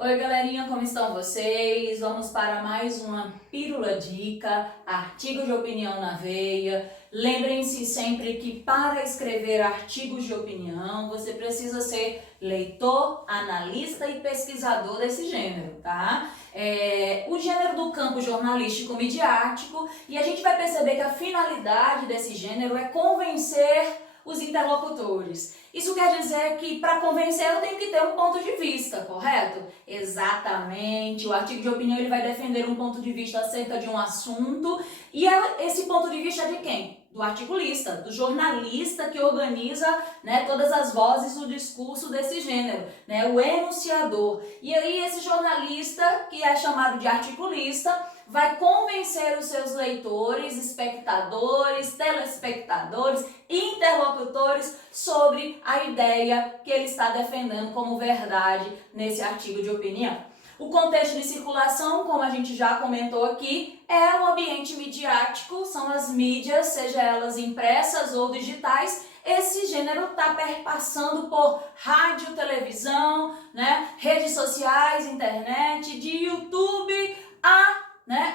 Oi galerinha, como estão vocês? Vamos para mais uma Pílula Dica, artigo de opinião na veia. Lembrem-se sempre que para escrever artigos de opinião, você precisa ser leitor, analista e pesquisador desse gênero, tá? O gênero do campo jornalístico midiático, e a gente vai perceber que a finalidade desse gênero é convencer os interlocutores. Isso quer dizer que para convencer eu tenho que ter um ponto de vista, correto? Exatamente. O artigo de opinião ele vai defender um ponto de vista acerca de um assunto e esse ponto de vista é de quem? Do articulista, do jornalista que organiza, né, todas as vozes do discurso desse gênero, né, o enunciador. E aí esse jornalista, que é chamado de articulista, vai convencer os seus leitores, espectadores, telespectadores, interlocutores sobre a ideia que ele está defendendo como verdade nesse artigo de opinião. O contexto de circulação, como a gente já comentou aqui, é o ambiente midiático, são as mídias, seja elas impressas ou digitais. Esse gênero está perpassando por rádio, televisão, né, redes sociais, internet, de YouTube a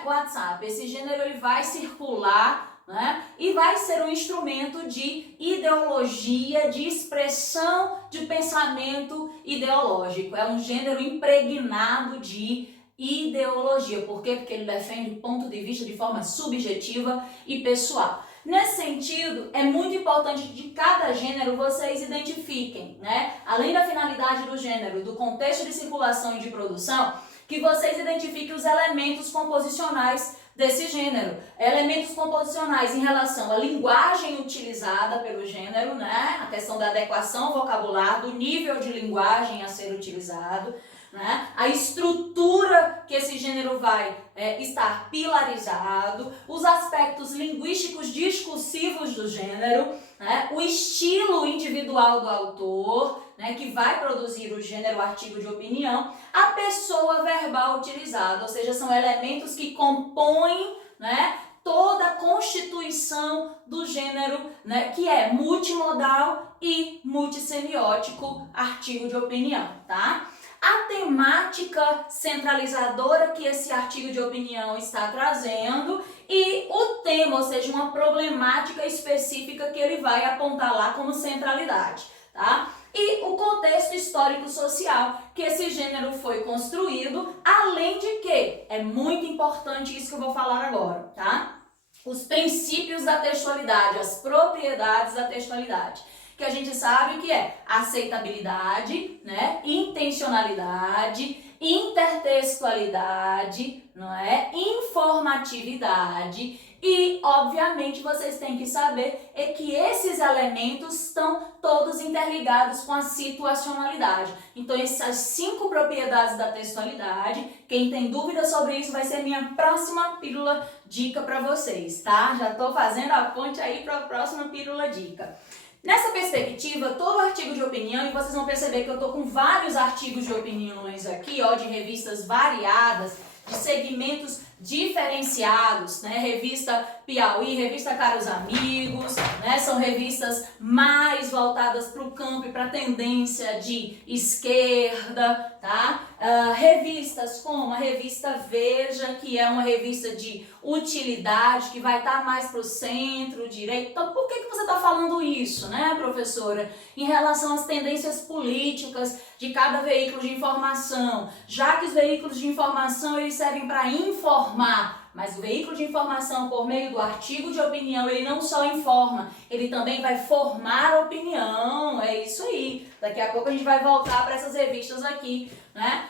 WhatsApp. Esse gênero ele vai circular, né, e vai ser um instrumento de ideologia, de expressão de pensamento ideológico. É um gênero impregnado de ideologia. Por quê? Porque ele defende ponto de vista de forma subjetiva e pessoal. Nesse sentido, é muito importante que de cada gênero vocês identifiquem, né, além da finalidade do gênero, do contexto de circulação e de produção, que vocês identifiquem os elementos composicionais desse gênero. Elementos composicionais em relação à linguagem utilizada pelo gênero, né? A questão da adequação vocabular, do nível de linguagem a ser utilizado, né? A estrutura que esse gênero vai estar pilarizado, os aspectos linguísticos discursivos do gênero, né? O estilo individual do autor, né, que vai produzir o gênero artigo de opinião, a pessoa verbal utilizada, ou seja, são elementos que compõem, né, toda a constituição do gênero, né, que é multimodal e multissemiótico artigo de opinião, tá? A temática centralizadora que esse artigo de opinião está trazendo e o tema, ou seja, uma problemática específica que ele vai apontar lá como centralidade, tá? E o contexto histórico-social que esse gênero foi construído, além de que, é muito importante isso que eu vou falar agora, tá? Os princípios da textualidade, as propriedades da textualidade, que a gente sabe que é aceitabilidade, né, intencionalidade, intertextualidade, não é? Informatividade e, obviamente, vocês têm que saber que esses elementos estão todos interligados com a situacionalidade. Então, essas 5 propriedades da textualidade, quem tem dúvida sobre isso vai ser minha próxima pílula dica para vocês, tá? Já estou fazendo a ponte aí para a próxima pílula dica. Nessa perspectiva, todo artigo de opinião, e vocês vão perceber que eu estou com vários artigos de opiniões aqui, ó, de revistas variadas, de segmentos diferenciados, né? Revista Piauí, revista Caros Amigos, né? São revistas mais voltadas para o campo e para a tendência de esquerda, tá? Revistas como a revista Veja, que é uma revista de utilidade, que vai estar mais para o centro, direito. Então, por que você está falando isso, né, professora? Em relação às tendências políticas de cada veículo de informação, já que os veículos de informação eles servem para informar, mas o veículo de informação, por meio do artigo de opinião, ele não só informa, ele também vai formar opinião, é isso aí. Daqui a pouco a gente vai voltar para essas revistas aqui, né?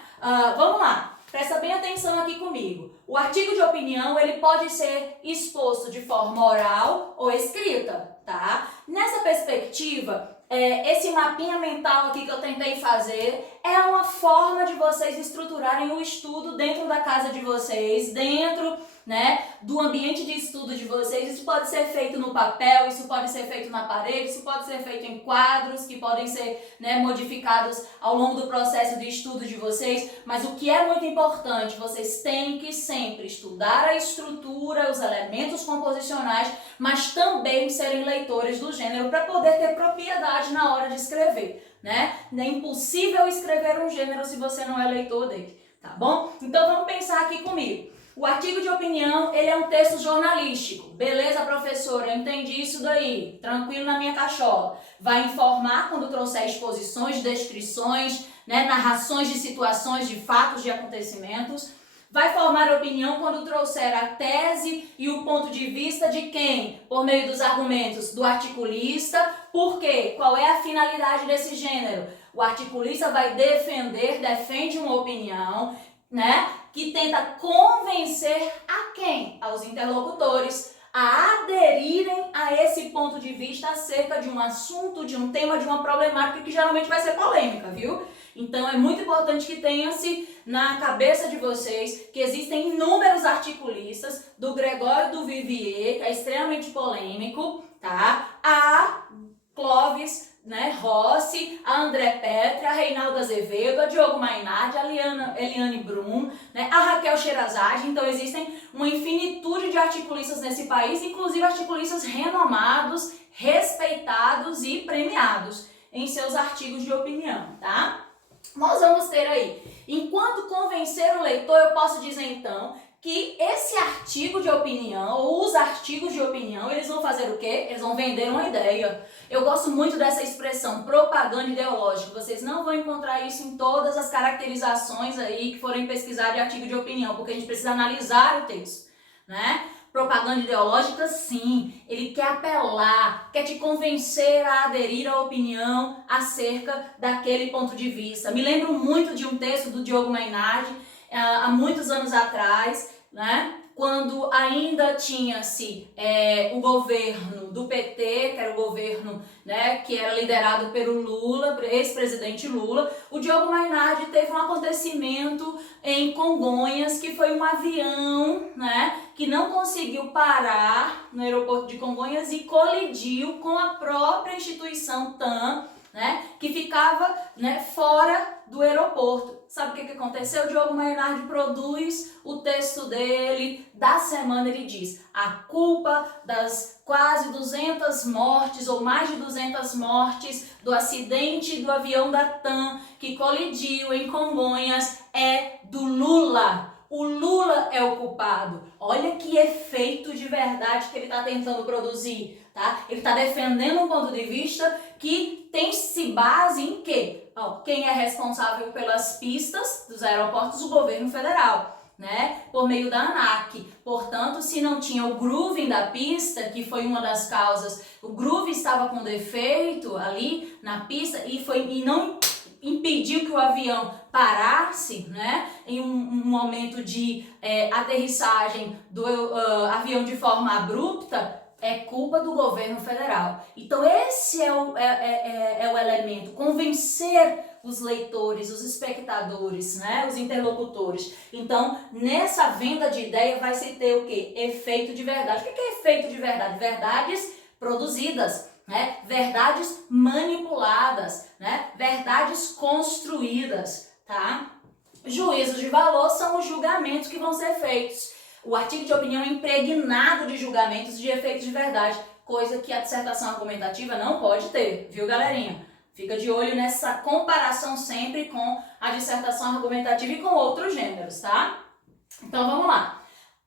Vamos lá, presta bem atenção aqui comigo. O artigo de opinião, ele pode ser exposto de forma oral ou escrita, tá? Nessa perspectiva, esse mapinha mental aqui que eu tentei fazer é uma forma de vocês estruturarem o estudo dentro da casa de vocês, dentro, né, do ambiente de estudo de vocês. Isso pode ser feito no papel, isso pode ser feito na parede, isso pode ser feito em quadros que podem ser, né, modificados ao longo do processo de estudo de vocês, mas o que é muito importante, vocês têm que sempre estudar a estrutura, os elementos composicionais, mas também serem leitores do gênero para poder ter propriedade na hora de escrever. né? É impossível escrever um gênero se você não é leitor dele, tá bom? Então vamos pensar aqui comigo. O artigo de opinião, ele é um texto jornalístico. Beleza, professora, eu entendi isso daí. Tranquilo na minha cachola. Vai informar quando trouxer exposições, descrições, né, narrações de situações, de fatos, de acontecimentos. Vai formar opinião quando trouxer a tese e o ponto de vista de quem? Por meio dos argumentos do articulista. Por quê? Qual é a finalidade desse gênero? O articulista vai defende uma opinião, né, que tenta convencer a quem? Aos interlocutores a aderirem a esse ponto de vista acerca de um assunto, de um tema, de uma problemática que geralmente vai ser polêmica, viu? Então é muito importante que tenha-se na cabeça de vocês que existem inúmeros articulistas, do Gregório do Vivier, que é extremamente polêmico, tá? A Clóvis, né, Rossi, a André Petri, a Reinaldo Azevedo, a Diogo Mainardi, a Eliane Brum, né, a Raquel Sherazade. Então existem uma infinitude de articulistas nesse país, inclusive articulistas renomados, respeitados e premiados em seus artigos de opinião, tá? Nós vamos ter aí, enquanto convencer o leitor, eu posso dizer então que esse artigo de opinião, ou os artigos de opinião, eles vão fazer o quê? Eles vão vender uma ideia. Eu gosto muito dessa expressão, propaganda ideológica. Vocês não vão encontrar isso em todas as caracterizações aí que forem pesquisar de artigo de opinião, porque a gente precisa analisar o texto, né? Propaganda ideológica, sim, ele quer apelar, quer te convencer a aderir à opinião acerca daquele ponto de vista. Me lembro muito de um texto do Diogo Mainardi, há muitos anos atrás, né? Quando ainda tinha-se o governo do PT, que era o governo, né, que era liderado pelo Lula, ex-presidente Lula, o Diogo Mainardi teve um acontecimento em Congonhas, que foi um avião, né, que não conseguiu parar no aeroporto de Congonhas e colidiu com a própria instituição TAM, né, que ficava, né, fora do aeroporto. Sabe o que aconteceu? O Diogo Mainardi produz o texto dele da semana, ele diz: a culpa das quase 200 mortes, ou mais de 200 mortes, do acidente do avião da TAM que colidiu em Congonhas é do Lula. O Lula é o culpado. Olha que efeito de verdade que ele está tentando produzir, tá? Ele está defendendo um ponto de vista que tem-se base em quê? Quem é responsável pelas pistas dos aeroportos? O governo federal, né? Por meio da ANAC. Portanto, se não tinha o grooving da pista, que foi uma das causas, o groove estava com defeito ali na pista e não impediu que o avião parasse, né, em um momento de aterrissagem do avião de forma abrupta, é culpa do governo federal. Então esse é o elemento, convencer os leitores, os espectadores, né, os interlocutores. Então nessa venda de ideia vai se ter o quê? Efeito de verdade. O que é efeito de verdade? Verdades produzidas, né? Verdades manipuladas, né? Verdades construídas, tá? Juízos de valor são os julgamentos que vão ser feitos. O artigo de opinião é impregnado de julgamentos de efeitos de verdade, coisa que a dissertação argumentativa não pode ter, viu, galerinha? Fica de olho nessa comparação sempre com a dissertação argumentativa e com outros gêneros, tá? Então vamos lá.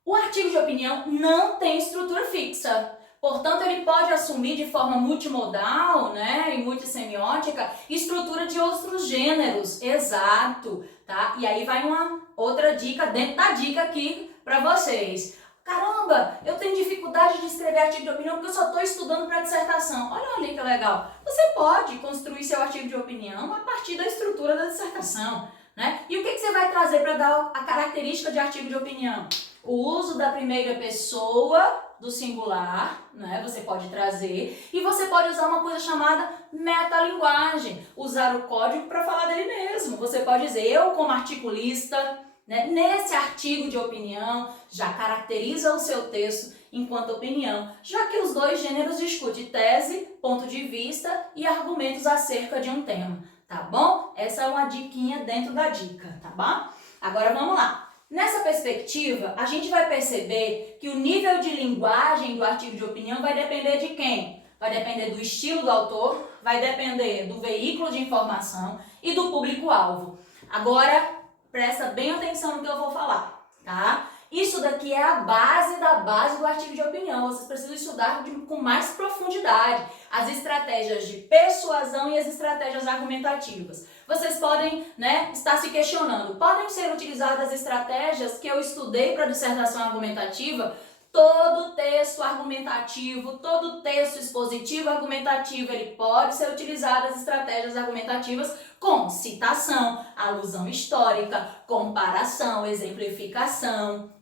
O artigo de opinião não tem estrutura fixa. Portanto, ele pode assumir de forma multimodal, né, e multissemiótica, estrutura de outros gêneros. Exato, tá? E aí vai uma outra dica dentro da dica aqui para vocês. Caramba, eu tenho dificuldade de escrever artigo de opinião porque eu só estou estudando para dissertação. Olha ali que legal. Você pode construir seu artigo de opinião a partir da estrutura da dissertação, né? E o que você vai trazer para dar a característica de artigo de opinião? O uso da primeira pessoa do singular, né? Você pode trazer, e você pode usar uma coisa chamada metalinguagem, usar o código para falar dele mesmo. Você pode dizer: eu como articulista, né, nesse artigo de opinião, já caracteriza o seu texto enquanto opinião, já que os dois gêneros discutem tese, ponto de vista e argumentos acerca de um tema, tá bom? Essa é uma diquinha dentro da dica, tá bom? Agora vamos lá. Nessa perspectiva, a gente vai perceber que o nível de linguagem do artigo de opinião vai depender de quem? vai depender do estilo do autor, vai depender do veículo de informação e do público-alvo. Agora, presta bem atenção no que eu vou falar, tá? Isso daqui é a base da base do artigo de opinião. Vocês precisam estudar com mais profundidade as estratégias de persuasão e as estratégias argumentativas. Vocês podem, estar se questionando, podem ser utilizadas estratégias que eu estudei para dissertação argumentativa? Todo texto argumentativo, todo texto expositivo argumentativo, ele pode ser utilizado as estratégias argumentativas com citação, alusão histórica, comparação, exemplificação,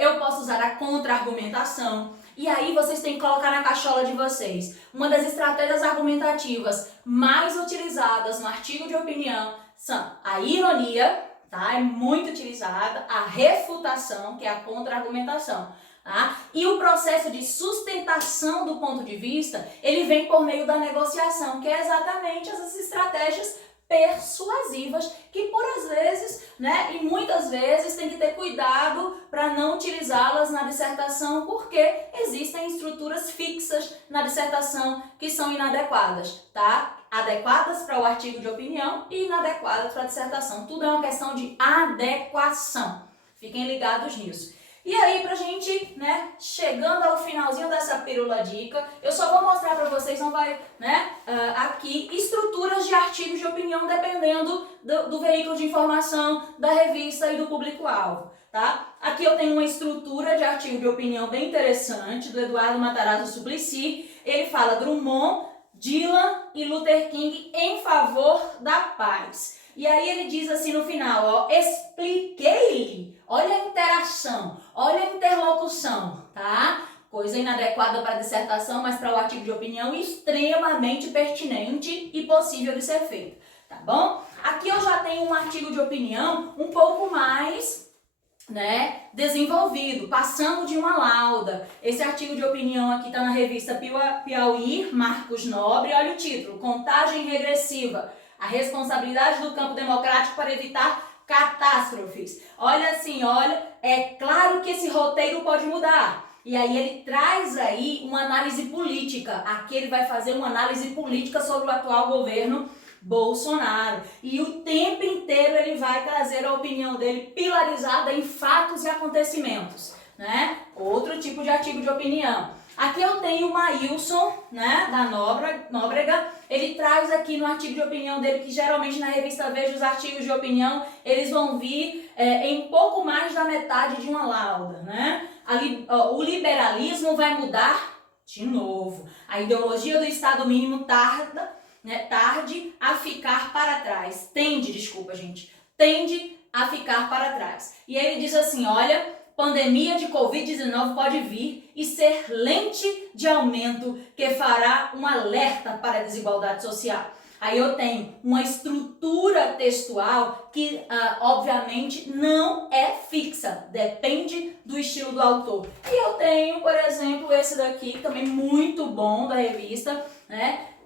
eu posso usar a contra-argumentação. E aí vocês têm que colocar na cachola de vocês. Uma das estratégias argumentativas mais utilizadas no artigo de opinião são a ironia, tá? É muito utilizada, a refutação, que é a contra-argumentação, tá? E o processo de sustentação do ponto de vista, ele vem por meio da negociação, que é exatamente essas estratégias persuasivas, que por às vezes, e muitas vezes tem que ter cuidado para não utilizá-las na dissertação, porque existem estruturas fixas na dissertação que são inadequadas, tá? Adequadas para o artigo de opinião e inadequadas para a dissertação. Tudo é uma questão de adequação. Fiquem ligados nisso. E aí, pra gente, chegando ao finalzinho dessa pílula dica, eu só vou mostrar pra vocês, aqui, estruturas de artigos de opinião dependendo do veículo de informação, da revista e do público-alvo, tá? Aqui eu tenho uma estrutura de artigo de opinião bem interessante, do Eduardo Matarazzo Suplicy. Ele fala Drummond, Dylan e Luther King em favor da paz. E aí ele diz assim no final, expliquei-lhe, olha a interação, olha a interlocução, tá? Coisa inadequada para a dissertação, mas para o artigo de opinião extremamente pertinente e possível de ser feito, tá bom? Aqui eu já tenho um artigo de opinião um pouco mais desenvolvido, passando de uma lauda. Esse artigo de opinião aqui está na revista Piauí, Marcos Nobre. Olha o título, Contagem Regressiva, a responsabilidade do campo democrático para evitar catástrofes. Olha assim, é claro que esse roteiro pode mudar. E aí ele traz aí uma análise política. Aqui ele vai fazer uma análise política sobre o atual governo Bolsonaro. E o tempo inteiro ele vai trazer a opinião dele pilarizada em fatos e acontecimentos, Outro tipo de artigo de opinião. Aqui eu tenho o Maílson, da Nóbrega. Ele traz aqui no artigo de opinião dele, que geralmente na revista Veja os artigos de opinião, eles vão vir em pouco mais da metade de uma lauda, O liberalismo vai mudar de novo. A ideologia do Estado mínimo tarde a ficar para trás. Tende a ficar para trás. E aí ele diz assim, pandemia de Covid-19 pode vir e ser lente de aumento que fará um alerta para a desigualdade social. Aí eu tenho uma estrutura textual que, obviamente, não é fixa, depende do estilo do autor. E eu tenho, por exemplo, esse daqui, também muito bom da revista,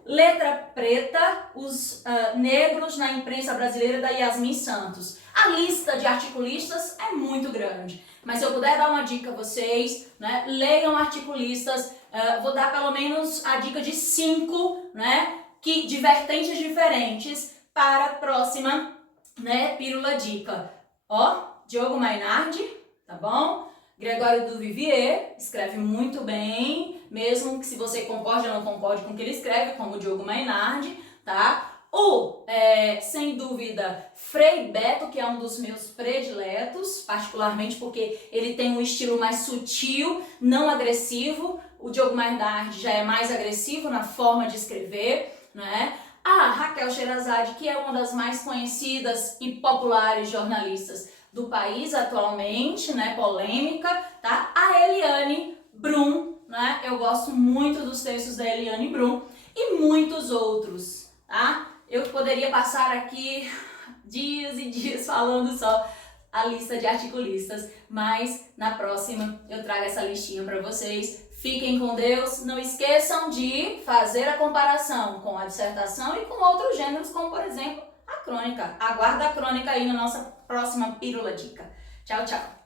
Letra Preta, os negros na imprensa brasileira, da Yasmin Santos. A lista de articulistas é muito grande, mas se eu puder dar uma dica a vocês, leiam articulistas, vou dar pelo menos a dica de 5, de vertentes diferentes para a próxima, pílula dica. Diogo Mainardi, tá bom? Gregório Duvivier, escreve muito bem, mesmo que se você concorde ou não concorde com o que ele escreve, como o Diogo Mainardi, tá? Sem dúvida, Frei Beto, que é um dos meus prediletos, particularmente porque ele tem um estilo mais sutil, não agressivo. O Diogo Mainardi já é mais agressivo na forma de escrever, A Raquel Sherazade, que é uma das mais conhecidas e populares jornalistas do país atualmente, polêmica, tá? A Eliane Brum, Eu gosto muito dos textos da Eliane Brum e muitos outros, tá? Eu poderia passar aqui dias e dias falando só a lista de articulistas, mas na próxima eu trago essa listinha para vocês. Fiquem com Deus, não esqueçam de fazer a comparação com a dissertação e com outros gêneros, como por exemplo a crônica. Aguarda a crônica aí na nossa próxima pílula dica. Tchau, tchau!